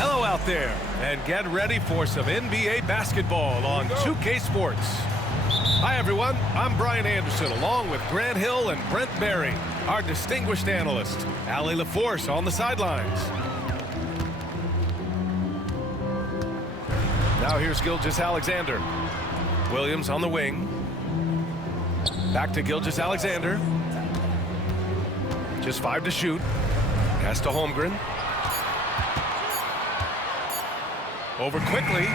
Hello out there, and get ready for some NBA basketball on 2K Sports. Hi everyone, I'm Brian Anderson along with Grant Hill and Brent Berry, our distinguished analyst. Allie LaForce on the sidelines. Now here's Gilgeous-Alexander. Williams on the wing. Back to Gilgeous-Alexander. Just 5 to shoot. Pass to Holmgren. Over quickly.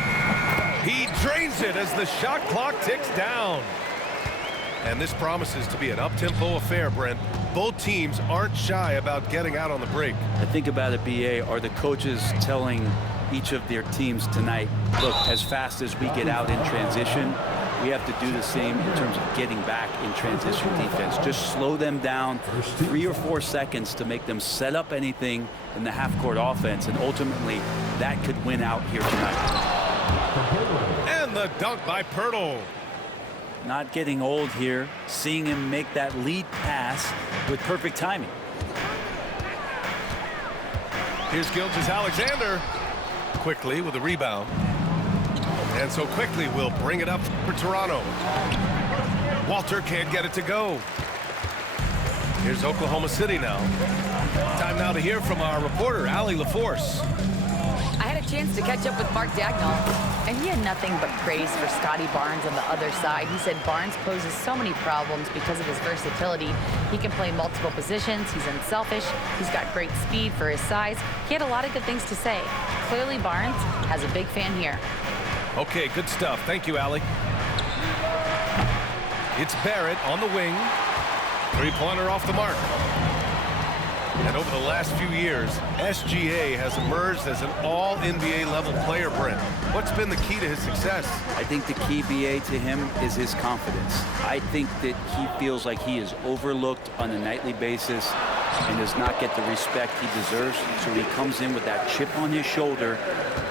He drains it as the shot clock ticks down. And this promises to be an up-tempo affair, Brent. Both teams aren't shy about getting out on the break. I think about it, BA, are the coaches telling each of their teams tonight, look, as fast as we get out in transition, we have to do the same in terms of getting back in transition defense. Just slow them down 3 or 4 seconds to make them set up anything in the half-court offense, and ultimately that could win out here tonight. And the dunk by Pirtle. Not getting old here, seeing him make that lead pass with perfect timing. Here's Gilgeous-Alexander. Quickly with a rebound. And so quickly we'll bring it up for Toronto. Walter can't get it to go. Here's Oklahoma City now. Time now to hear from our reporter, Allie LaForce. I had a chance to catch up with Mark Dagnall, and he had nothing but praise for Scotty Barnes on the other side. He said Barnes poses so many problems because of his versatility. He can play multiple positions. He's unselfish. He's got great speed for his size. He had a lot of good things to say. Clearly, Barnes has a big fan here. Okay, good stuff. Thank you, Allie. It's Barrett on the wing. Three-pointer off the mark. And over the last few years, SGA has emerged as an all-NBA level player, Brent. What's been the key to his success? I think the key, BA, to him is his confidence. I think that he feels like he is overlooked on a nightly basis and does not get the respect he deserves. So he comes in with that chip on his shoulder,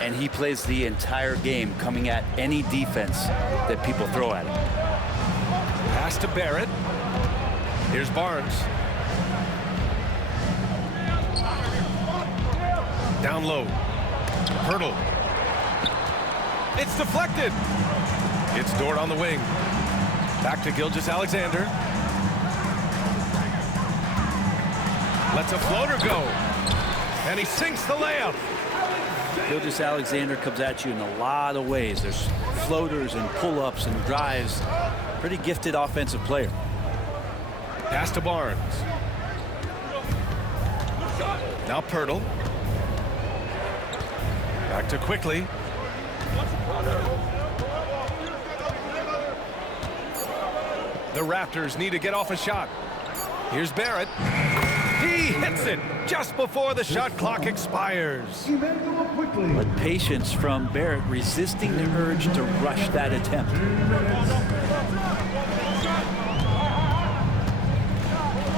and he plays the entire game coming at any defense that people throw at him. Pass to Barrett. Here's Barnes. Down low. Pirtle. It's deflected. It's Dort on the wing. Back to Gilgeous-Alexander. Lets a floater go. And he sinks the layup. Gilgeous-Alexander comes at you in a lot of ways. There's floaters and pull-ups and drives. Pretty gifted offensive player. Pass to Barnes. Now Pirtle. Back to Quickly. The Raptors need to get off a shot. Here's Barrett. He hits it just before the shot clock expires. But patience from Barrett, resisting the urge to rush that attempt.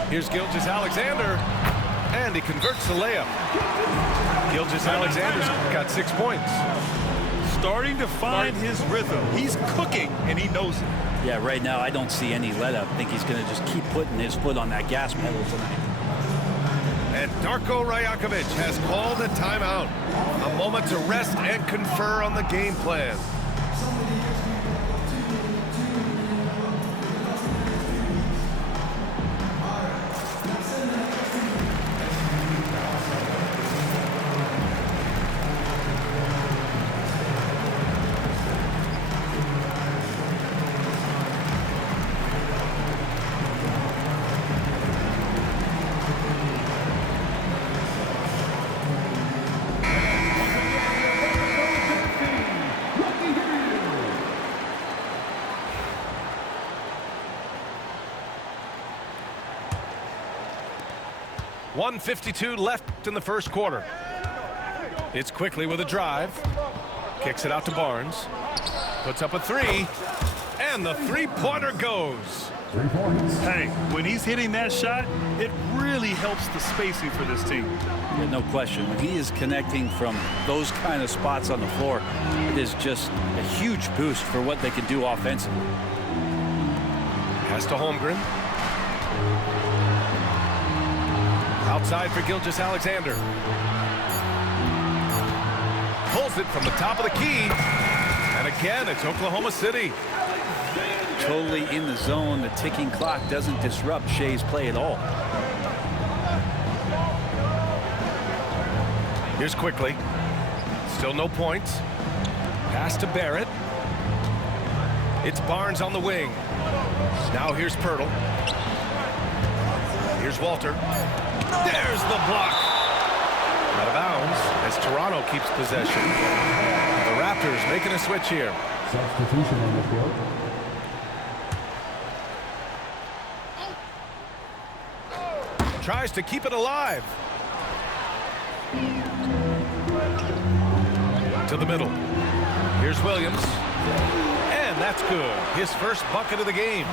Here's Gilgeous-Alexander, and he converts the layup. Gilgeous-Alexander's got 6 points. Starting to find his rhythm. He's cooking, and he knows it. Yeah, right now I don't see any let up. I think he's going to just keep putting his foot on that gas pedal tonight. And Darko Rajakovic has called a timeout. A moment to rest and confer on the game plan. .152 left in the first quarter. It's Quickly with a drive. Kicks it out to Barnes. Puts up a three. And the three-pointer goes. Hey, when he's hitting that shot, it really helps the spacing for this team. Yeah, no question. When he is connecting from those kind of spots on the floor, it is just a huge boost for what they can do offensively. Pass to Holmgren. Outside for Gilgeous-Alexander. pulls it from the top of the key. And again, it's Oklahoma City. Totally in the zone. The ticking clock doesn't disrupt Shea's play at all. Here's quickly. Still no points. Pass to Barrett. It's Barnes on the wing. Now here's Pirtle. Here's Walter. There's the block. Out of bounds as Toronto keeps possession. The Raptors making a switch here. Substitution on the field. Tries to keep it alive. To the middle. Here's Williams. And that's good. His first bucket of the game.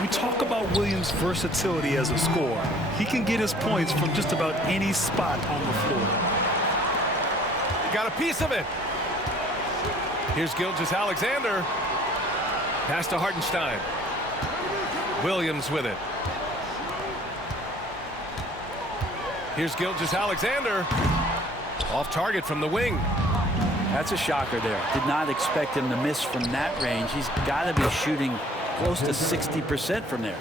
We talk about Williams' versatility as a scorer. He can get his points from just about any spot on the floor. Got a piece of it. Here's Gilgeous-Alexander. Pass to Hartenstein. Williams with it. Here's Gilgeous-Alexander. Off target from the wing. That's a shocker there. Did not expect him to miss from that range. He's got to be shooting close to 60% from there.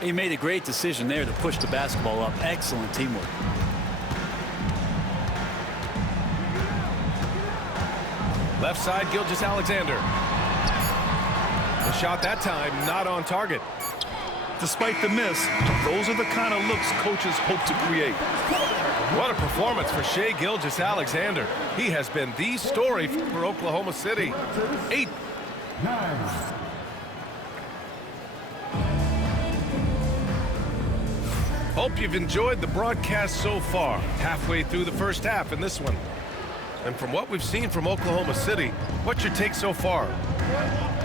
He made a great decision there to push the basketball up. Excellent teamwork. Left side, Gilgeous-Alexander. The shot that time not on target. Despite the miss, those are the kind of looks coaches hope to create. What a performance for Shai Gilgeous-Alexander. He has been the story for Oklahoma City. 8. Hope you've enjoyed the broadcast so far. Halfway through the first half in this one. And from what we've seen from Oklahoma City, what's your take so far?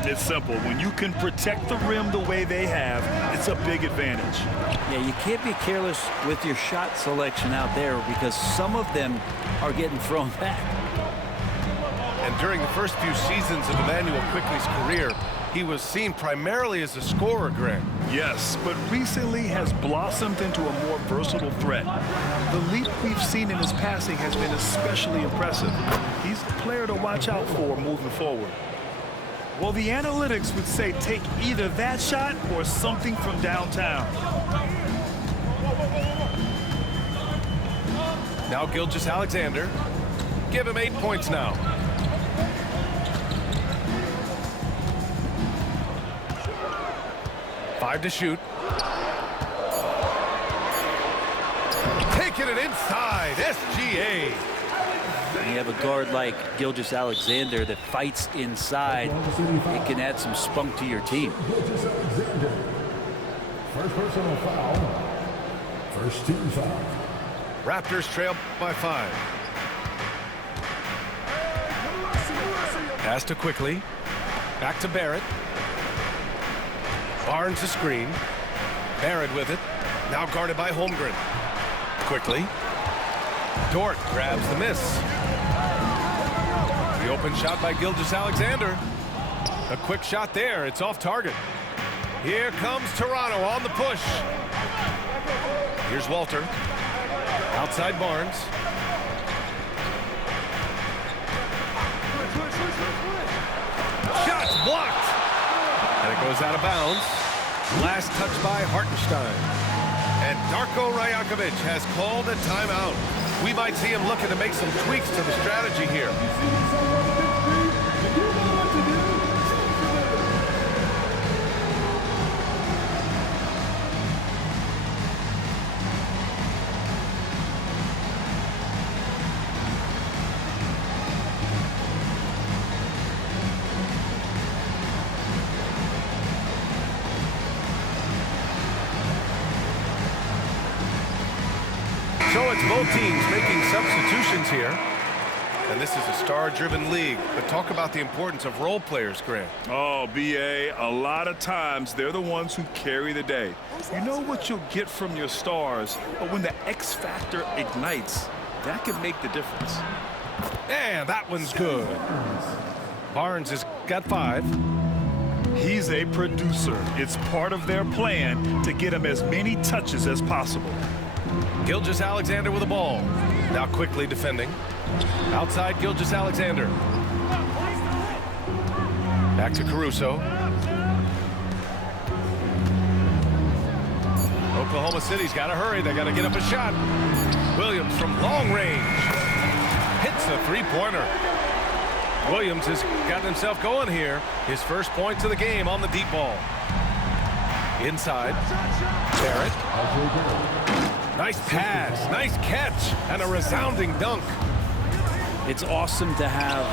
It's simple. When you can protect the rim the way they have, it's a big advantage. Yeah, you can't be careless with your shot selection out there because some of them are getting thrown back. And during the first few seasons of Emmanuel Quickley's career, he was seen primarily as a scorer, Grant. Yes, but recently has blossomed into a more versatile threat. The leap we've seen in his passing has been especially impressive. He's a player to watch out for moving forward. Well, the analytics would say take either that shot or something from downtown. Now Gilgeous-Alexander. Give him 8 points now. Five to shoot. Taking it inside. SGA. When you have a guard like Gilgeous-Alexander that fights inside, it can add some spunk to your team. First personal foul. First team foul. Raptors trail by 5. Pass to Quickley. Back to Barrett. Barnes a screen. Barrett with it. Now guarded by Holmgren. Quickly. Dort grabs the miss. The open shot by Gilgeous-Alexander. A quick shot there. It's off target. Here comes Toronto on the push. Here's Walter. Outside Barnes. Shots blocked. And it goes out of bounds. Last touch by Hartenstein. And Darko Rajakovic has called a timeout. We might see him looking to make some tweaks to the strategy here. So it's both teams making substitutions here. And this is a star-driven league. But talk about the importance of role players, Grant. Oh, B.A., a lot of times they're the ones who carry the day. You know what you'll get from your stars, but when the X factor ignites, that can make the difference. And that one's good. Barnes has got 5. He's a producer. It's part of their plan to get him as many touches as possible. Gilgeous-Alexander with the ball. Now quickly defending. Outside Gilgeous-Alexander. Back to Caruso. Oklahoma City's got to hurry. They got to get up a shot. Williams from long range hits a three-pointer. Williams has gotten himself going here. His first points of the game on the deep ball. Inside. Barrett. Nice pass, nice catch, and a resounding dunk. It's awesome to have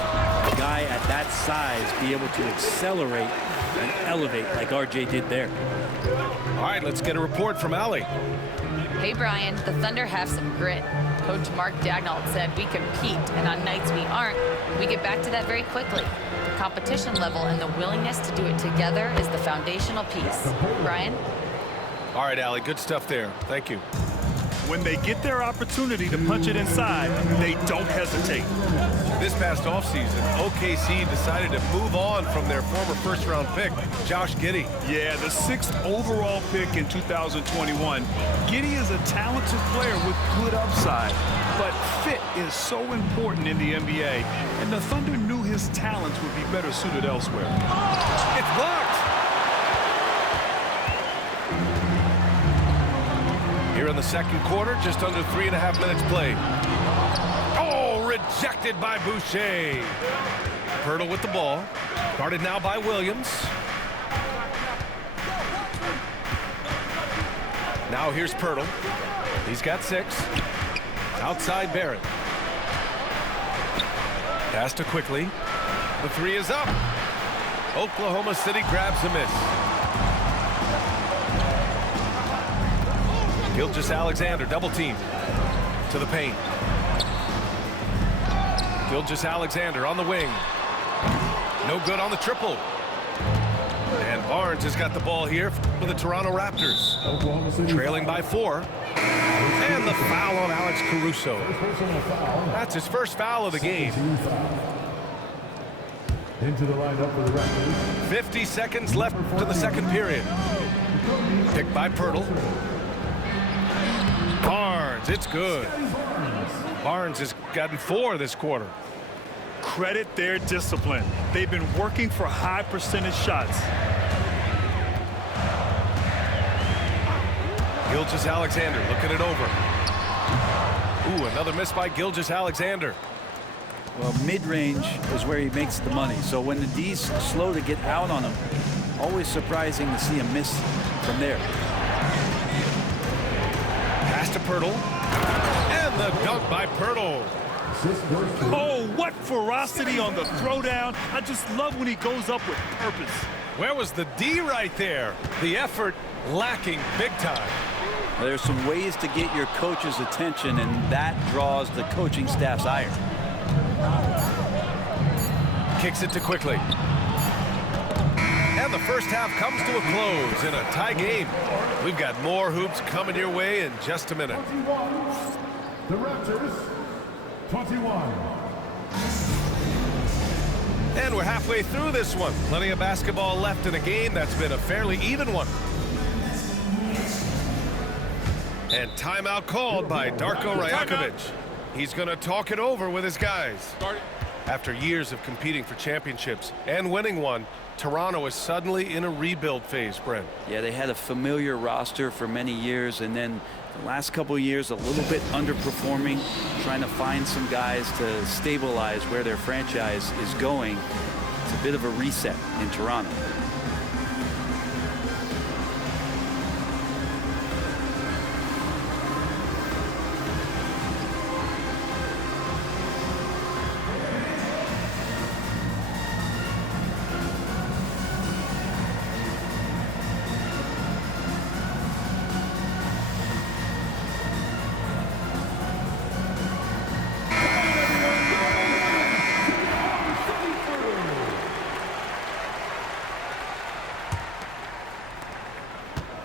a guy at that size be able to accelerate and elevate like RJ did there. All right, let's get a report from Allie. Hey, Brian, the Thunder have some grit. Coach Mark Daigneault said we compete, and on nights we aren't, we get back to that very quickly. The competition level and the willingness to do it together is the foundational piece. Brian? All right, Allie, good stuff there. Thank you. When they get their opportunity to punch it inside, they don't hesitate. This past offseason, OKC decided to move on from their former first-round pick, Josh Giddey. Yeah, the 6th overall pick in 2021. Giddey is a talented player with good upside, but fit is so important in the NBA, and the Thunder knew his talents would be better suited elsewhere. It's blocked. Here in the second quarter, just under 3.5 minutes played. Oh, rejected by Boucher. Pirtle with the ball. Guarded now by Williams. Now here's Pirtle. He's got 6. Outside Barrett. Pass to Quickly. The 3 is up. Oklahoma City grabs a miss. Gilgeous-Alexander double team to the paint. Gilgeous-Alexander on the wing. No good on the triple. And Barnes has got the ball here for the Toronto Raptors. Trailing by 4. And the foul on Alex Caruso. That's his first foul of the game. Into the lineup for the Raptors. 50 seconds left to the second period. Picked by Pirtle. Barnes, it's good. Barnes has gotten 4 this quarter. Credit their discipline. They've been working for high percentage shots. Gilgeous-Alexander looking it over. Ooh, another miss by Gilgeous-Alexander. Well, mid-range is where he makes the money. So when the D's slow to get out on him, always surprising to see him miss from there. Pass to Pirtle. And the dunk by Pirtle. Oh, what ferocity on the throwdown. I just love when he goes up with purpose. Where was the D right there? The effort lacking big time. There's some ways to get your coach's attention, and that draws the coaching staff's ire. Kicks it to Quickly. And the first half comes to a close in a tie game. We've got more hoops coming your way in just a minute. 21. The Raptors, 21. And we're halfway through this one. Plenty of basketball left in a game that's been a fairly even one. And timeout called by Darko Rajakovic. He's going to talk it over with his guys. After years of competing for championships and winning one, Toronto is suddenly in a rebuild phase, Brent. Yeah, they had a familiar roster for many years, and then the last couple of years a little bit underperforming, trying to find some guys to stabilize where their franchise is going. It's a bit of a reset in Toronto.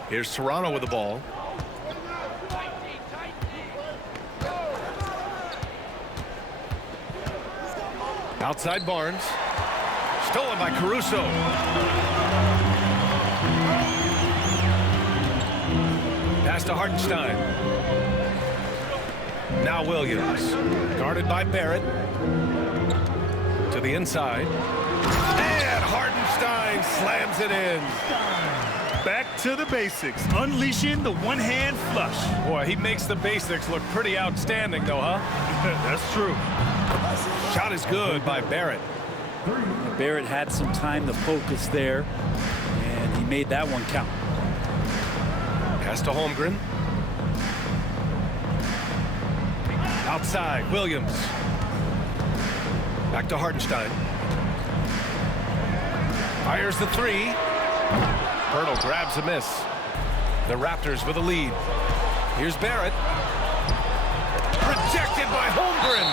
Here's Toronto with the ball. Outside Barnes. Stolen by Caruso. Pass to Hartenstein. Now Williams, guarded by Barrett. To the inside. And Hartenstein slams it in. Back to the basics, unleashing the one-hand flush. Boy, he makes the basics look pretty outstanding, though, huh? That's true. Shot is good by Barrett. Barrett had some time to focus there, and he made that one count. Pass to Holmgren. Outside, Williams. Back to Hartenstein. Fires the three. Pirtle grabs a miss. The Raptors with a lead. Here's Barrett. Rejected by Holmgren.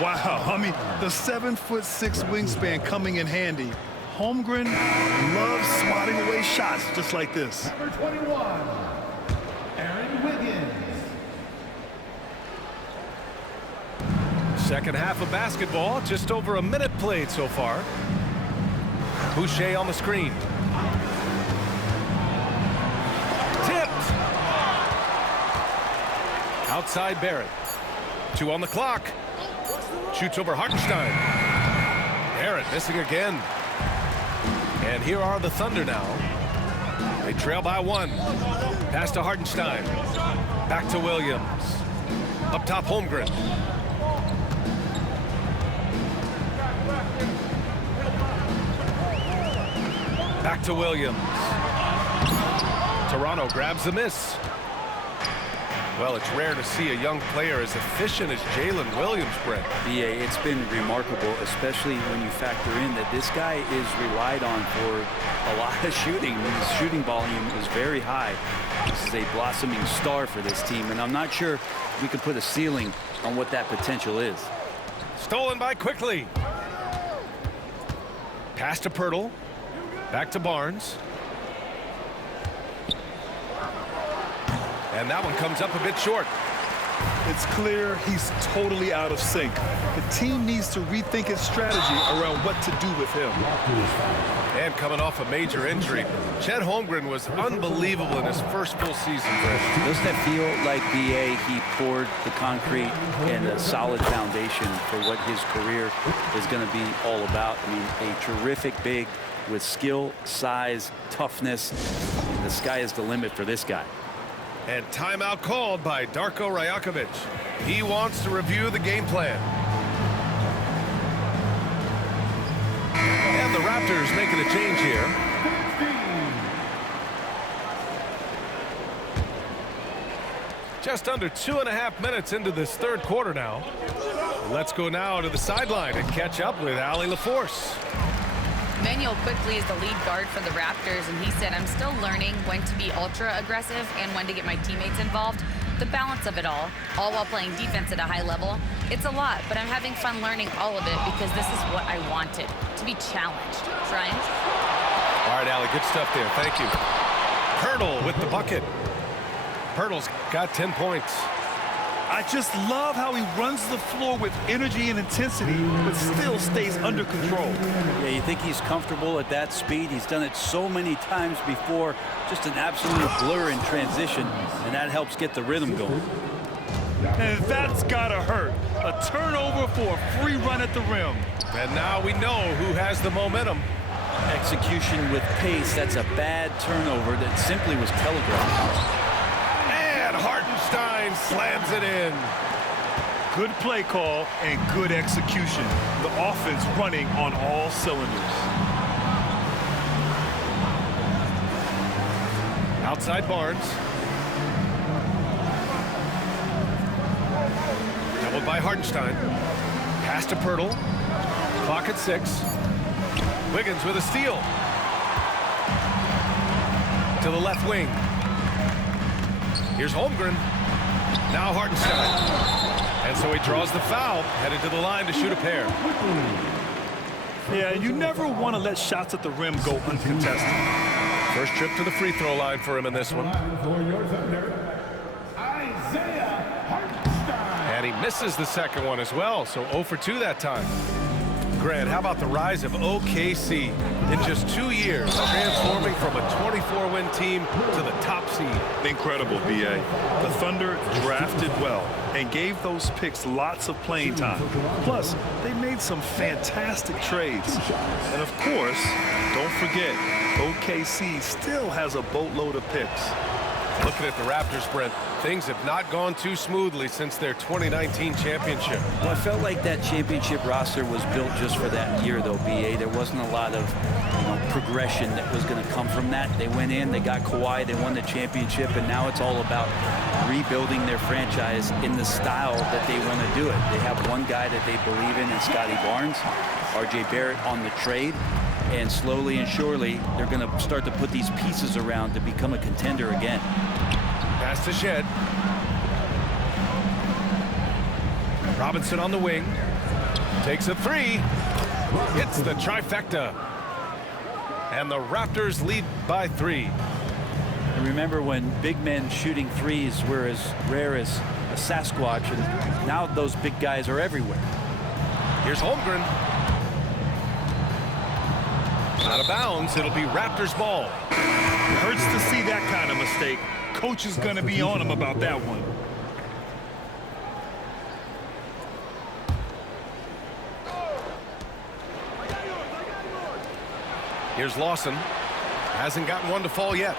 Wow, I mean, the 7'6" wingspan coming in handy. Holmgren loves swatting away shots just like this. Number 21, Aaron Wiggins. Second half of basketball, just over a minute played so far. Boucher on the screen. Tipped. Outside Barrett. 2 on the clock. Shoots over Hartenstein. Barrett missing again. And here are the Thunder now. They trail by 1. Pass to Hartenstein. Back to Williams. Up top, Holmgren. Back to Williams. Toronto grabs the miss. Well, it's rare to see a young player as efficient as Jalen Williams, Brent. BA, it's been remarkable, especially when you factor in that this guy is relied on for a lot of shooting. His shooting volume is very high. This is a blossoming star for this team, and I'm not sure we can put a ceiling on what that potential is. Stolen by Quickly. Pass to Pirtle. Back to Barnes. And that one comes up a bit short. It's clear he's totally out of sync. The team needs to rethink its strategy around what to do with him. And coming off a major injury, Chet Holmgren was unbelievable in his first full season. Doesn't it feel like BA, he poured the concrete and a solid foundation for what his career is going to be all about? I mean, a terrific big with skill, size, toughness. The sky is the limit for this guy. And timeout called by Darko Rajakovic. He wants to review the game plan. And the Raptors making a change here. Just under 2.5 minutes into this third quarter now. Let's go now to the sideline and catch up with Allie LaForce. Manuel Quickly is the lead guard for the Raptors, and he said, I'm still learning when to be ultra aggressive and when to get my teammates involved. The balance of it all while playing defense at a high level. It's a lot, but I'm having fun learning all of it because this is what I wanted, to be challenged. Ryan? All right, Allie, good stuff there. Thank you. Pirtle with the bucket. Pirtle's got 10 points. I just love how he runs the floor with energy and intensity, but still stays under control. Yeah, you think he's comfortable at that speed? He's done it so many times before. Just an absolute blur in transition, and that helps get the rhythm going. And that's gotta hurt. A turnover for a free run at the rim. And now we know who has the momentum. Execution with pace, that's a bad turnover that simply was telegraphed. And Hartenstein slams it in. Good play call and good execution. The offense running on all cylinders. Outside Barnes. Doubled by Hartenstein. Pass to Pirtle. Clock at 6. Wiggins with a steal. To the left wing. Here's Holmgren. Now Hartenstein. And so he draws the foul, headed to the line to shoot a pair. Yeah, you never want to let shots at the rim go uncontested. First trip to the free throw line for him in this one. For your Thunder, Isaiah Hartenstein. And he misses the second one as well, so 0 for 2 that time. Grant, how about the rise of OKC in just 2 years, transforming from a 24-win team to the top seed? Incredible, B.A. The Thunder drafted well and gave those picks lots of playing time. Plus, they made some fantastic trades. And of course, don't forget, OKC still has a boatload of picks. Looking at the Raptors, Brent, things have not gone too smoothly since their 2019 championship. Well, I felt like that championship roster was built just for that year, though, B.A. There wasn't a lot of progression that was going to come from that. They went in, they got Kawhi, they won the championship, and now it's all about rebuilding their franchise in the style that they want to do it. They have one guy that they believe in Scotty Barnes, R.J. Barrett on the trade, and slowly and surely they're going to start to put these pieces around to become a contender again. Pass to Shed. Robinson on the wing. Takes a three. Hits the trifecta. And the Raptors lead by 3. And remember when big men shooting threes were as rare as a Sasquatch, and now those big guys are everywhere. Here's Holmgren. Out of bounds. It'll be Raptors ball. Hurts to see that kind of mistake. Coach is going to be on him about that one. Here's Lawson. Hasn't gotten one to fall yet.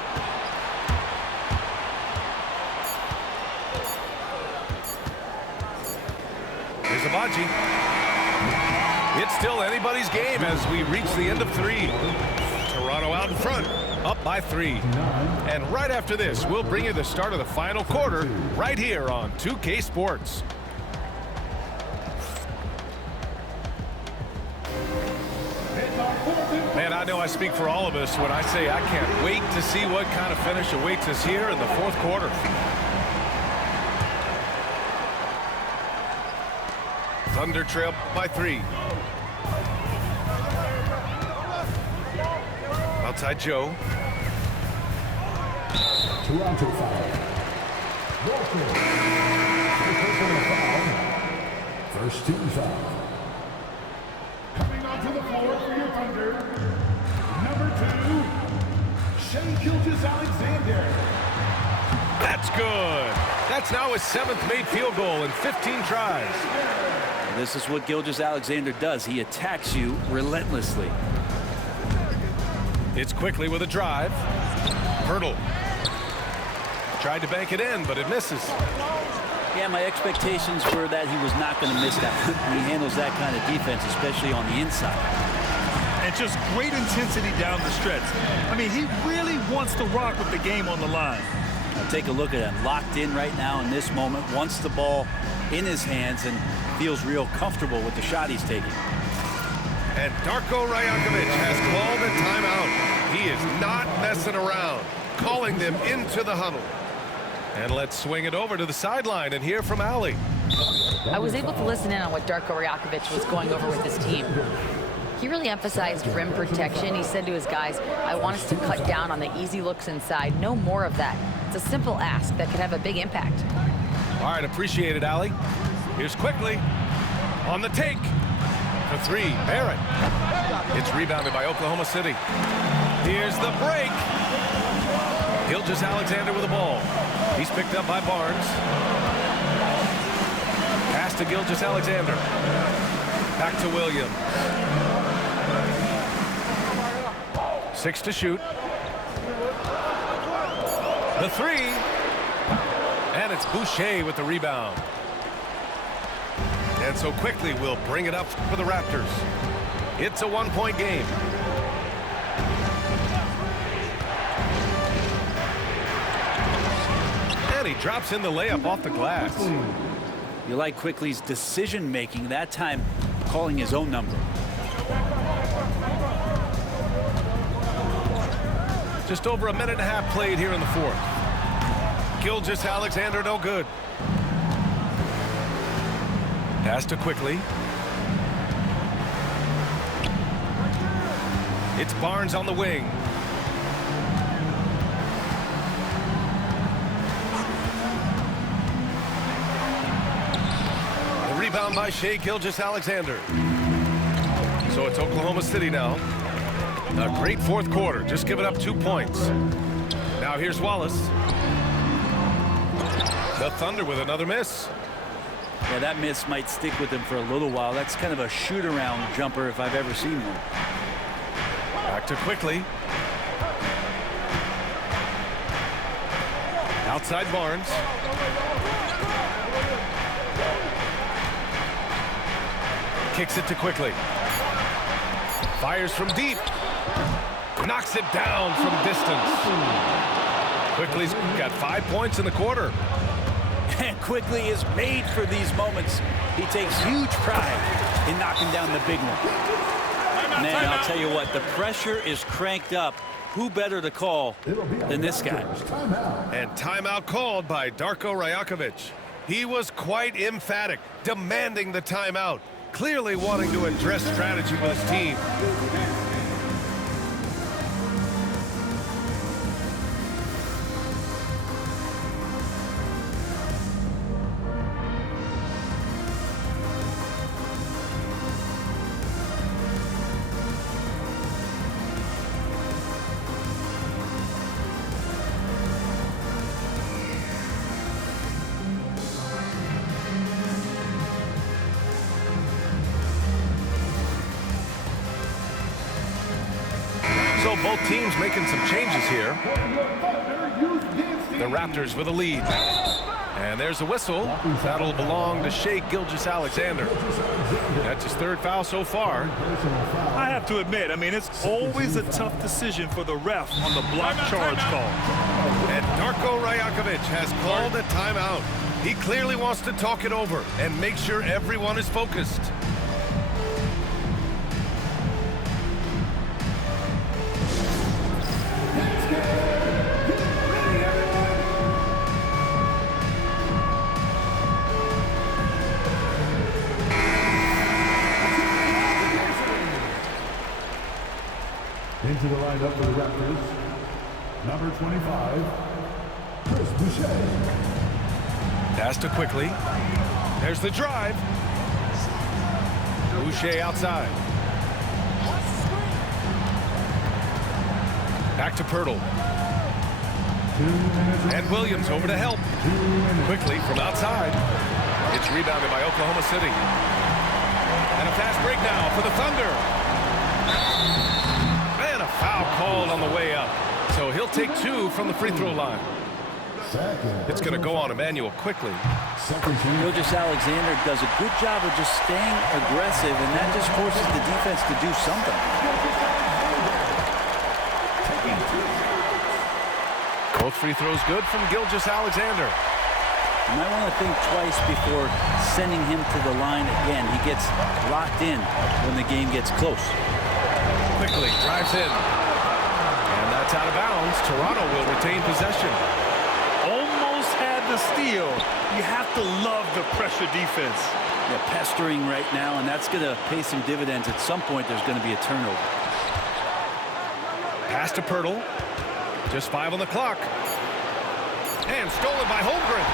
Here's Abaji. It's still anybody's game as we reach the end of 3. Toronto out in front, up by 3. And right after this, we'll bring you the start of the final quarter right here on 2K Sports. Man, I know I speak for all of us when I say I can't wait to see what kind of finish awaits us here in the 4th quarter. Thunder trail by 3. Outside Joe. Toronto foul. Walker. First team foul. Coming onto the floor for your Thunder, number 2, Shai Gilgeous-Alexander. That's good. That's now his 7th made field goal in 15 tries. This is what Gilgeous-Alexander does. He attacks you relentlessly. It's quickly with a drive. Hurdle. Tried to bank it in, but it misses. Yeah, my expectations were that he was not going to miss that. He handles that kind of defense, especially on the inside. And just great intensity down the stretch. I mean, he really wants to rock with the game on the line. Now take a look at him, locked in right now in this moment, wants the ball in his hands and feels real comfortable with the shot he's taking. And Darko Rajakovic has called a timeout. He is not messing around, calling them into the huddle. And let's swing it over to the sideline and hear from Allie. I was able to listen in on what Darko Rajakovic was going over with his team. He really emphasized rim protection. He said to his guys, I want us to cut down on the easy looks inside. No more of that. It's a simple ask that could have a big impact. All right, appreciate it, Allie. Here's quickly on the take. For 3, Barrett. It's rebounded by Oklahoma City. Here's the break. Gilgeous-Alexander with the ball. He's picked up by Barnes. Pass to Gilgeous-Alexander. Back to Williams. 6 to shoot. The 3. And it's Boucher with the rebound. And so quickly we'll bring it up for the Raptors. It's a 1-point game. And he drops in the layup off the glass. You like Quickly's decision-making, that time calling his own number. Just over a minute and a half played here in the 4th. Gilgeous-Alexander no good. Pass to Quickly. It's Barnes on the wing. The rebound by Shai Gilgeous-Alexander. So it's Oklahoma City now. A great fourth quarter, just giving up 2 points. Now here's Wallace. The Thunder with another miss. Yeah, that miss might stick with him for a little while. That's kind of a shoot-around jumper if I've ever seen one. Back to Quickly. Outside Barnes. Kicks it to Quickly. Fires from deep. Knocks it down from distance. Quickly's got 5 points in the quarter. And Quickly is made for these moments. He takes huge pride in knocking down the big one. Man, I'll tell you what, the pressure is cranked up. Who better to call than this guy? And timeout called by Darko Rajakovic. He was quite emphatic, demanding the timeout, clearly wanting to address strategy with his team. So both teams making some changes here. The Raptors with a lead. And there's a whistle. That'll belong to Shai Gilgeous-Alexander. That's his third foul so far. I have to admit, I mean, it's always a tough decision for the ref on the block charge call. And Darko Rajakovic has called a timeout. He clearly wants to talk it over and make sure everyone is focused. Into the lineup for the Raptors, number 25, Chris Boucher. Pass to Quickly. There's the drive. Boucher outside. Back to Pirtle. And Williams over to help. Quickly from outside. It's rebounded by Oklahoma City. And a fast break now for the Thunder. And a foul called on the way up. So he'll take 2 from the free throw line. It's going to go on Emmanuel Quickly. Gilgeous-Alexander does a good job of just staying aggressive, and that just forces the defense to do something. Both free throws good from Gilgeous-Alexander. You might want to think twice before sending him to the line again. He gets locked in when the game gets close. Quickly drives in. And that's out of bounds. Toronto will retain possession. Almost had the steal. You have to love the pressure defense. They're pestering right now, and that's going to pay some dividends. At some point, there's going to be a turnover. Pass to Pirtle. Just 5 on the clock. And stolen by Holmgren.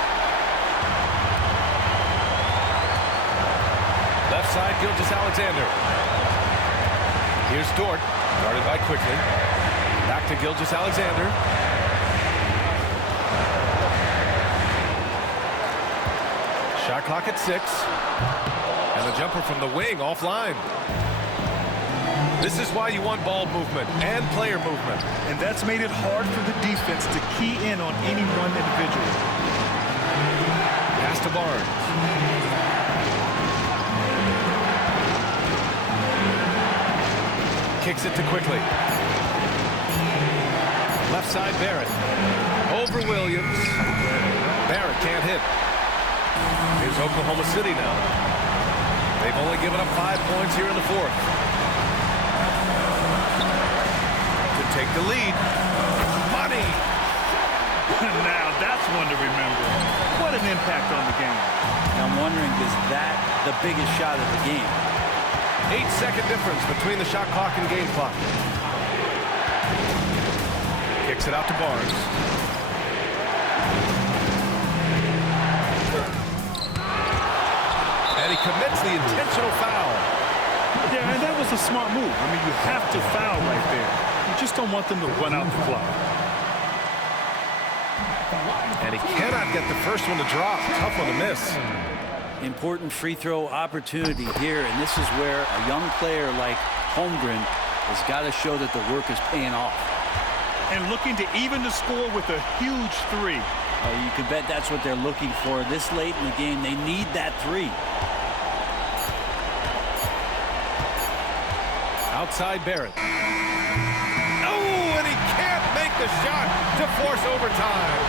Left side, Gilgeous-Alexander. Here's Dort. Guarded by Quickly. Back to Gilgeous-Alexander. Shot clock at 6. And the jumper from the wing offline. This is why you want ball movement and player movement. And that's made it hard for the defense to key in on any one individual. Pass to Barnes. Kicks it to Quickly. Left side, Barrett. Over Williams. Barrett can't hit. Here's Oklahoma City now. They've only given up 5 points here in the fourth. To take the lead. Money. Now that's one to remember. What an impact on the game. I'm wondering, is that the biggest shot of the game? 8-second difference between the shot clock and game clock. Kicks it out to Barnes. And he commits the intentional foul. Yeah, and that was a smart move. I mean, you have to foul right there. You just don't want them to run out the clock. And he cannot get the first one to drop. Tough one to miss. Important free throw opportunity here, and this is where a young player like Holmgren has got to show that the work is paying off. And looking to even the score with a huge three. You can bet that's what they're looking for. This late in the game, they need that three. Outside Barrett. Oh, and he can't make the shot to force overtime.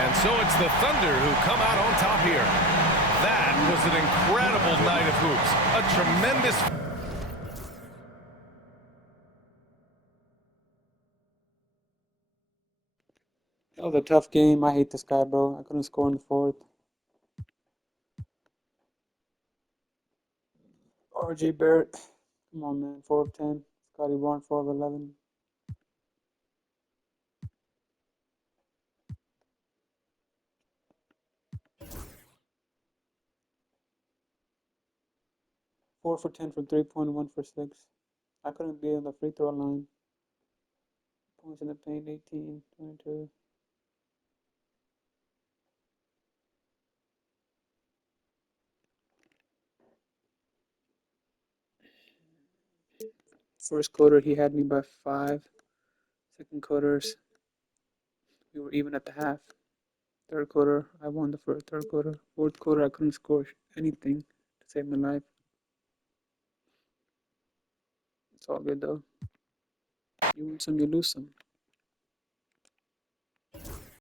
And so it's the Thunder who come out on top here. That was an incredible night of hoops. A tremendous... That was a tough game. I hate this guy, bro. I couldn't score in the fourth. RJ Barrett. Come on, man. 4 of 10. Scotty Barnes, 4 of 11. Four for 10 from 3-point, 1 for 6. I couldn't be on the free throw line. Points in the paint, 18, 22. First quarter, he had me by 5. Second quarters, we were even at the half. Third quarter, I won the third quarter. Fourth quarter, I couldn't score anything to save my life. It's all good, though. You win some, you lose some.